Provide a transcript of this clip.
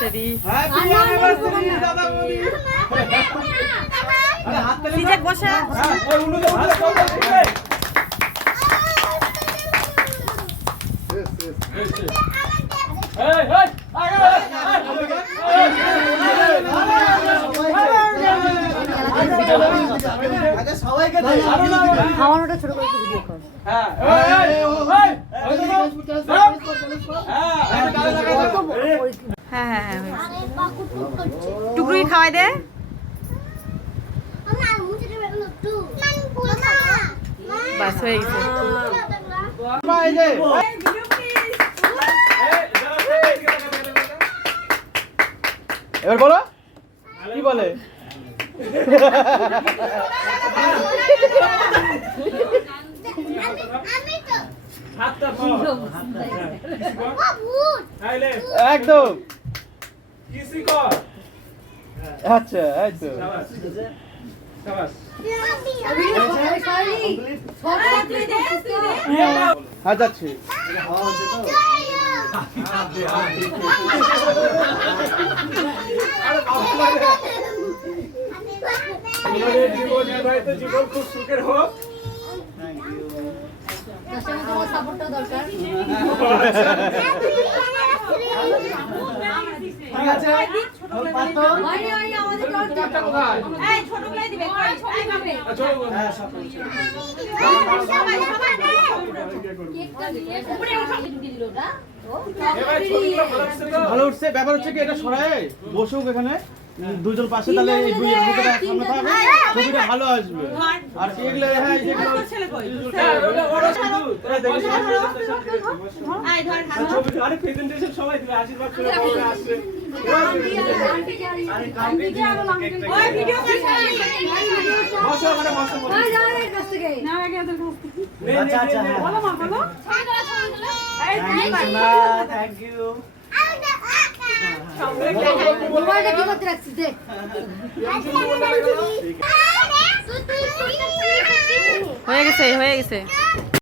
anniversary সিজাক বসা খাওয়ানোটা ছোট করে ভিডিও কর হ্যাঁ হ্যাঁ হ্যাঁ টুকরুই খাওয়াই দে বাস হয়ে গেছে এবার বলো কি বলে একদম আচ্ছা একদম হ্যাঁ যাচ্ছি জীবন খুব সুখের হোক ঠিক আছে ভালো উঠছে ব্যাপার হচ্ছে কি এটা সরাই বসুক এখানে দুজন পাশে তাহলে এই সামনে থাকবে ছবিটা ভালো আসবে আর এগুলো হ্যাঁ আরে প্রেজেন্টেশন সবাই দিবে আশীর্বাদ করে আসছে থ্যাংক ইউ হয়ে গেছে